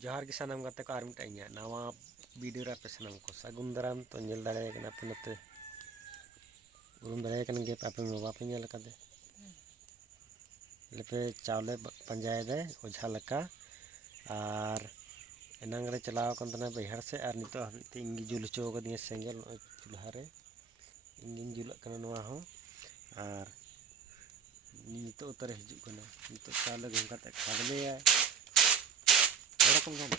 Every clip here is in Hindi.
जोहार के सानाम गाते को आर मिटाई नवा वीडियो रे पे सानाम को सागुन दाराम तो नेल दाड़े कना पे नते उरुम दाड़े कन गे पे बाबा पे नेल कदे लेपे चावले पंजाय दे ओझा लका आर एनांग रे चलाव कन तना बैहर से आर नितो हबी इंगी जुल चो कदिया सेंगल चूल्हा रे इंगिन जुल कना नवा हो आर नितो उतर हिजु कना नितो चावले गम काते खादले आय रकम जाना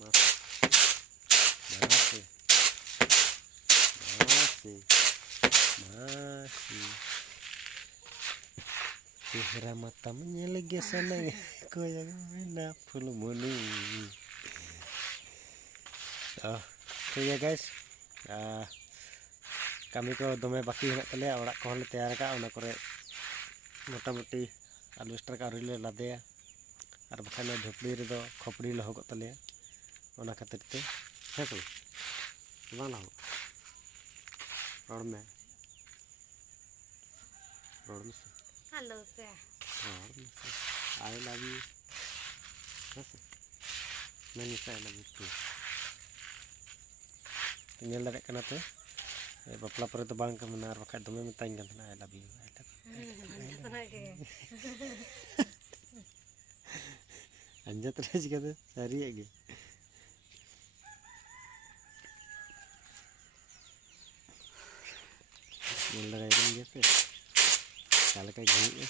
मासे मासे मासे मासे चेहरा mata menyelege sana goyang mina full morning. ठीक है guys kami ko dome baki henak tale orak ko le tayar ka ona kore मोटामुटी अलवेस्टर का ले लादेया और बखान झोपड़ी रे दो खोपड़ी लहोग तले ओना खातिर ते है तो बांग लहो रोड में हेलो से आई लव यू ऐसे मैंने से I love you too tinggal dari kana te bapla pare to bang ka menar bakat dome metaing kan I love you anja terus kata sari lagi mulai kan gitu kalau kayak gini